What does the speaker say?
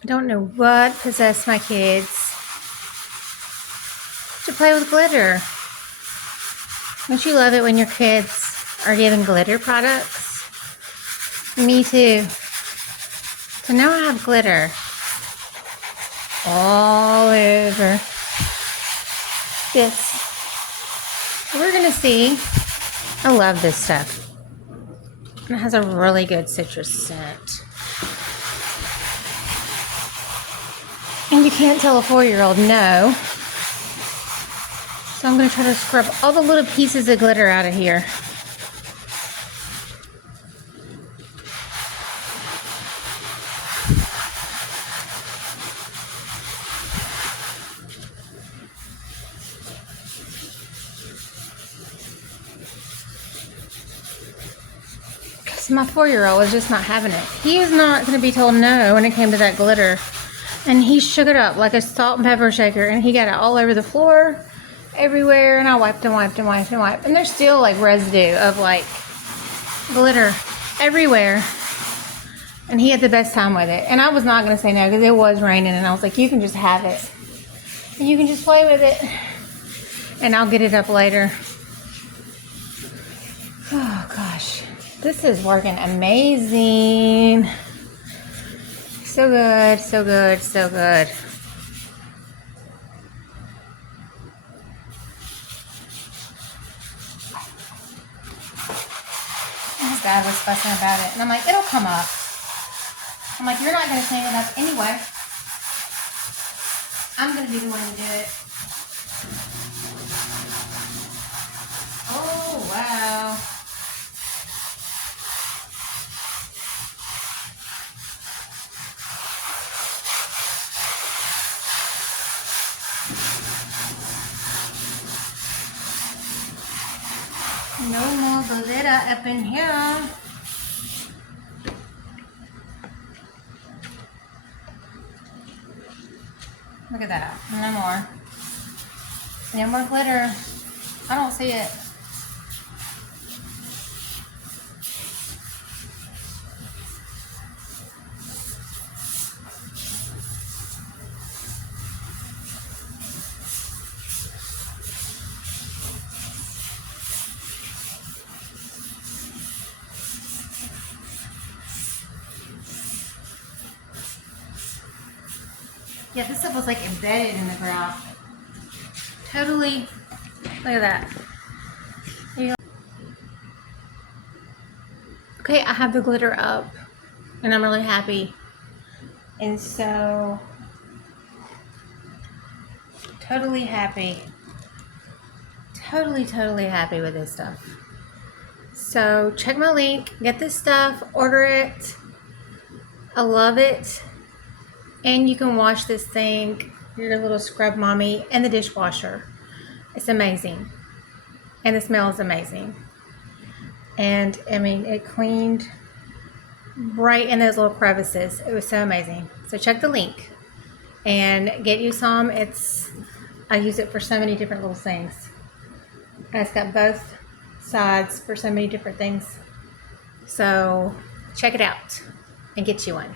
I don't know what possessed my kids to play with glitter. Don't you love it when your kids are given glitter products? Me too. So now I have glitter all over this. We're gonna see. I love this stuff. It has a really good citrus scent. And you can't tell a 4-year-old no. So I'm going to try to scrub all the little pieces of glitter out of here. Because my 4-year-old was just not having it. He is not going to be told no when it came to that glitter. And he shook it up like a salt and pepper shaker, and he got it all over the floor, everywhere, and I wiped and wiped and wiped and wiped. And there's still like residue of like glitter everywhere. And he had the best time with it. And I was not going to say no because it was raining, and I was like, you can just have it. And you can just play with it. And I'll get it up later. Oh gosh. This is working amazing. So good, so good, so good. My dad was fussing about it, and I'm like, it'll come up. I'm like, you're not going to clean it up anyway. I'm going to be the one to do it. Oh, wow. No more glitter up in here. Look at that. No more. No more glitter. I don't see it. Yeah, this stuff was like embedded in the ground. Totally. Look at that. Okay, I have the glitter up, and I'm really happy. And so, totally happy. Totally happy with this stuff. So, check my link, get this stuff, order it. I love it. And you can wash this thing, your little scrub mommy, in the dishwasher. It's amazing. And the smell is amazing. And I mean, it cleaned right in those little crevices. It was so amazing. So check the link and get you some. I use it for so many different little things. And it's got both sides for so many different things. So check it out and get you one.